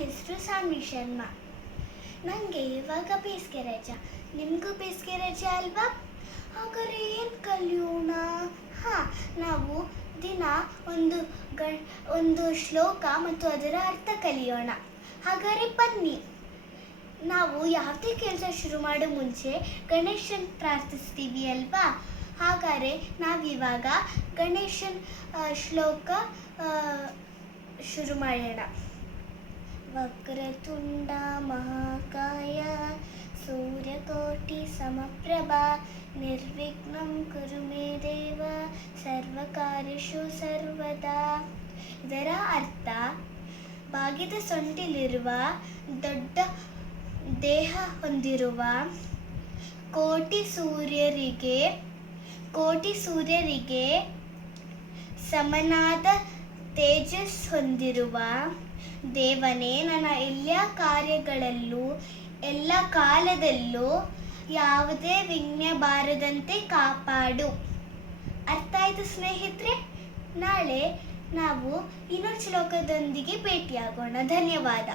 ಹೆಸರು ಸಾನ್ವಿ ಶರ್ಮಾ. ನನಗೆ ಇವಾಗ ಬೇಸಿಗೆ ರಜೆ. ನಿಮಗೂ ಬೇಸಿಗೆ ರಜೆ ಅಲ್ವಾ? ಹಾಗಾದ್ರೆ ಏನು ಕಲಿಯೋಣ? ನಾವು ದಿನ ಒಂದು ಶ್ಲೋಕ ಮತ್ತು ಅದರ ಅರ್ಥ ಕಲಿಯೋಣ. ಹಾಗಾದರೆ ಬನ್ನಿ. ನಾವು ಯಾವುದೇ ಕೆಲಸ ಶುರು ಮಾಡೋ ಮುಂಚೆ ಗಣೇಶನ್ ಪ್ರಾರ್ಥಿಸ್ತೀವಿ ಅಲ್ವಾ? ಹಾಗಾದರೆ ನಾವಿವಾಗ ಗಣೇಶನ್ ಶ್ಲೋಕ ಶುರು ಮಾಡೋಣ. ವಕ್ರತುಂಡ ಮಹಾಕಾಯ ಸೂರ್ಯಕೋಟಿ ಸಮಪ್ರಭಾ ನಿರ್ವಿಘ್ನಂ ಕುರು ಮೇ ದೇವ ಸರ್ವಕಾರ್ಯೇಷು ಸರ್ವದಾ. ಇದರ ಅರ್ಥ, ಬಾಗಿದ ಸೊಂಟಿಲಿರುವ ದೊಡ್ಡ ದೇಹ ಹೊಂದಿರುವ ಕೋಟಿ ಸೂರ್ಯರಿಗೆ ಸಮನಾದ ತೇಜಸ್ ಹೊಂದಿರುವ ದೇವನೇ, ನನ್ನ ಎಲ್ಲ ಕಾರ್ಯಗಳಲ್ಲೂ ಎಲ್ಲ ಕಾಲದಲ್ಲೂ ಯಾವುದೇ ವಿಘ್ನ ಬಾರದಂತೆ ಕಾಪಾಡು. ಅರ್ಥ ಆಯ್ತು ಸ್ನೇಹಿತರೆ? ನಾಳೆ ನಾವು ಇನ್ನೊಂದು ಶ್ಲೋಕದೊಂದಿಗೆ ಭೇಟಿಯಾಗೋಣ. ಧನ್ಯವಾದ.